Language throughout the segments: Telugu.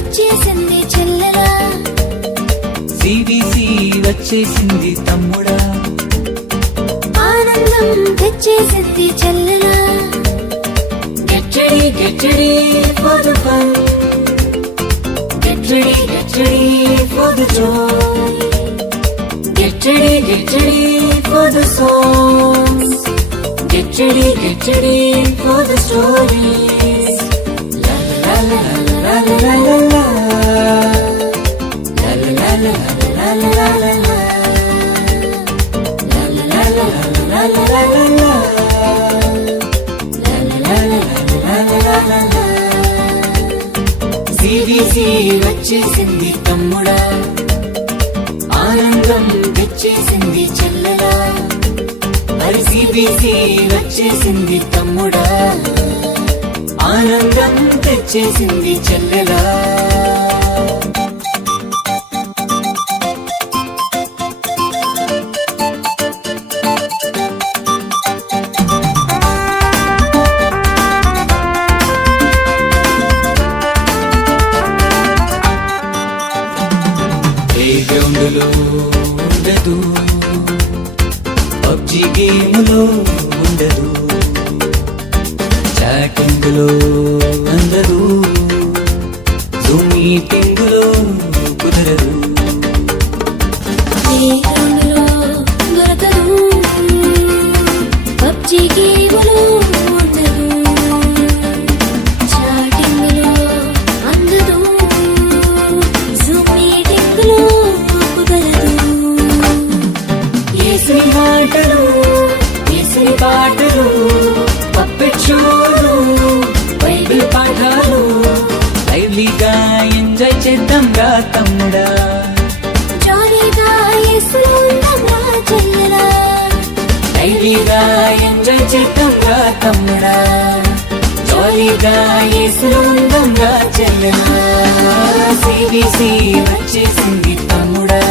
తెచ్చేసింది చెల్లెలా, సిబిసి వచ్చేసింది తమ్ముడా, ఆనందం తెచ్చేసింది చెల్లెలా. Get ready for the fun, get ready for the joy, get ready for the songs, get ready for the stories. La la la la la la la la, la la la la la la la la, la la la la la la la la. CBC వచ్చేసింది తమ్ముడా, ఆనందం తెచ్చేసింది చెల్లెలా. మరి సిబిసి వచ్చేసింది తమ్ముడా, ఆనందం తెచ్చేసింది చెల్లెలా. గ్రౌండ్లో ఉండదు, పబ్జి గేమ్లో ఉండదు, చాటింగ్లో అందరూ, జూమ్ మీటింగ్లో కుదరదు. ప్లేగ్రౌండ్లో దొరకదు, పబ్జి గేమ్లో ఉండదు, చాటింగ్లో అందదు, జూమ్ మీటింగ్లో కుదరదు. ఏసుని మాటలు, ఏసుని పాటలు, పప్పెట్ షోలు, బైబిల్ పాఠాలు, లైవ్లీగా ఎంజాయ్ చేద్దాంగా తమ్ముడా, జాలీగా యేసులో ఉందాంరా చెల్లెలా, లైవ్లీగా ఎంజాయ్ చేద్దాంగా తమ్ముడా, జాలీగా యేసులో ఉందాంగా చెల్లెలా. సిబిసి వచ్చేసింది తమ్ముడా,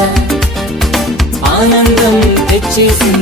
ఆనందం తెచ్చేసింది